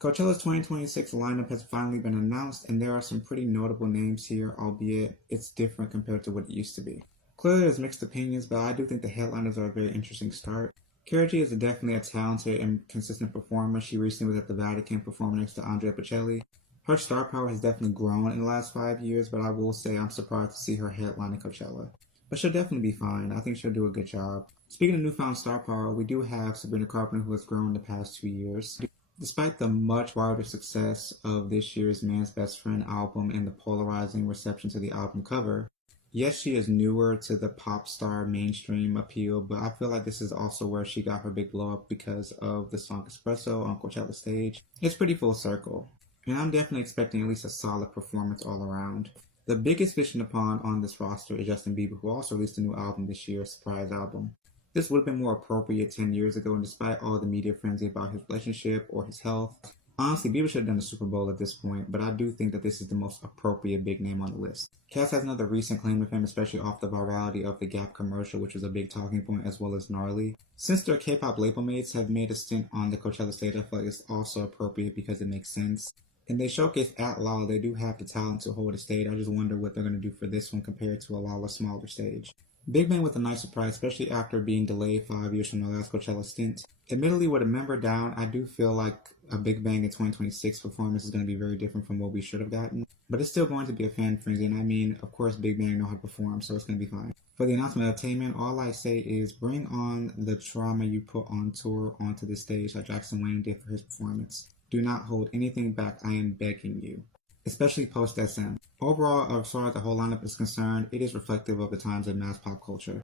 Coachella's 2026 lineup has finally been announced, and there are some pretty notable names here, albeit it's different compared to what it used to be. Clearly, there's mixed opinions, but I do think the headliners are a very interesting start. Karaji is definitely a talented and consistent performer. She recently was at the Vatican performing next to Andrea Bocelli. Her star power has definitely grown in the last 5 years, but I will say I'm surprised to see her headlining Coachella. But she'll definitely be fine. I think she'll do a good job. Speaking of newfound star power, we do have Sabrina Carpenter, who has grown in the past 2 years. Despite the much wider success of this year's Man's Best Friend album and the polarizing reception to the album cover, yes, she is newer to the pop star mainstream appeal, but I feel like this is also where she got her big blow up because of the song Espresso on Coachella stage. It's pretty full circle, and I'm definitely expecting at least a solid performance all around. The biggest fish in the pond on this roster is Justin Bieber, who also released a new album this year, a surprise album. This would have been more appropriate 10 years ago, and despite all the media frenzy about his relationship or his health, honestly, Bieber should have done a Super Bowl at this point, but I do think that this is the most appropriate big name on the list. Cass has another recent claim of him, especially off the virality of the Gap commercial, which was a big talking point, as well as Gnarly. Since their K-pop label mates have made a stint on the Coachella stage, I feel like it's also appropriate because it makes sense. And they showcase at Lala, they do have the talent to hold a stage. I just wonder what they're going to do for this one compared to a Lala smaller stage. Big Bang with a nice surprise, especially after being delayed 5 years from their last Coachella stint. Admittedly, with a member down, I do feel like a Big Bang in 2026 performance is going to be very different from what we should have gotten. But it's still going to be a fan frenzy, and I mean, of course, Big Bang know how to perform, so it's going to be fine. For the announcement of Taemin, all I say is bring on the trauma you put on tour onto the stage like Jackson Wang did for his performance. Do not hold anything back, I am begging you. Especially post SM. Overall, as far as the whole lineup is concerned, it is reflective of the times of mass pop culture.